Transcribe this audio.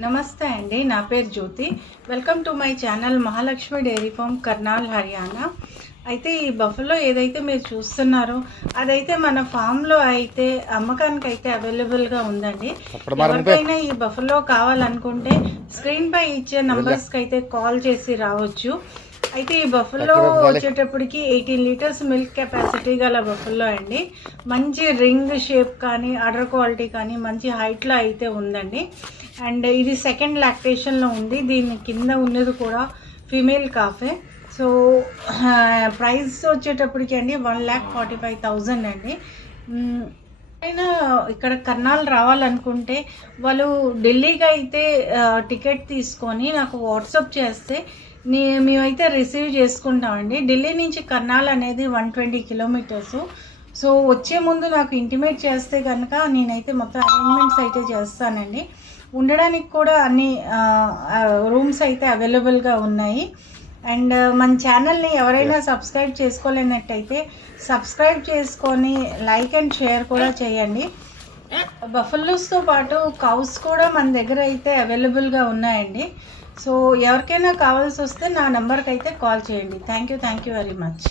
నమస్తే అండి, నా పేరు Jyothi. Welcome to my channel Mahalakshmi dairy farm, Karnal, Haryana. అయితే ఈ బఫెలో ఏదైతే మీరు చూస్తున్నారో అదైతే మన ఫామ్లో అయితే అమ్మకానికి అయితే అవైలబుల్గా ఉందండి. ఎవరికైనా ఈ బఫెలో కావాలనుకుంటే స్క్రీన్ పై ఇచ్చే నంబర్స్కి అయితే కాల్ చేసి రావచ్చు. అయితే ఈ బఫెలో వచ్చేటప్పటికి 18 లీటర్స్ మిల్క్ కెపాసిటీ గల బఫెలో అండి. మంచి రింగ్ షేప్ కానీ అడర్ క్వాలిటీ కానీ మంచి హైట్లో అయితే ఉందండి. అండ్ ఇది సెకండ్ లాక్టేషన్లో ఉంది. దీని కింద ఉన్నది కూడా ఫీమేల్ కాఫే. సో ప్రైస్ వచ్చేటప్పటికి అండి 1,45,000 అండి. అయినా ఇక్కడ కర్నాల్ రావాలనుకుంటే వాళ్ళు ఢిల్లీకి అయితే టికెట్ తీసుకొని నాకు వాట్సాప్ చేస్తే మేమైతే రిసీవ్ చేసుకుంటామండి. ఢిల్లీ నుంచి కర్నాల్ అనేది 120 కిలోమీటర్స్. సో వచ్చే ముందు నాకు ఇంటిమేట్ చేస్తే కనుక నేనైతే మొత్తం అరేంజ్మెంట్స్ అయితే చేస్తానండి. ఉండడానికి కూడా అన్ని రూమ్స్ అయితే అవైలబుల్గా ఉన్నాయి. అండ్ మన ఛానల్ని ఎవరైనా సబ్స్క్రైబ్ చేసుకోలేనట్టయితే సబ్స్క్రైబ్ చేసుకొని లైక్ అండ్ షేర్ కూడా చేయండి. బఫెలోస్తో పాటు కౌస్ కూడా మన దగ్గర అయితే అవైలబుల్గా ఉన్నాయండి. సో ఎవరికైనా కావాల్సి వస్తే నా నెంబర్కి అయితే కాల్ చేయండి. Thank you very much.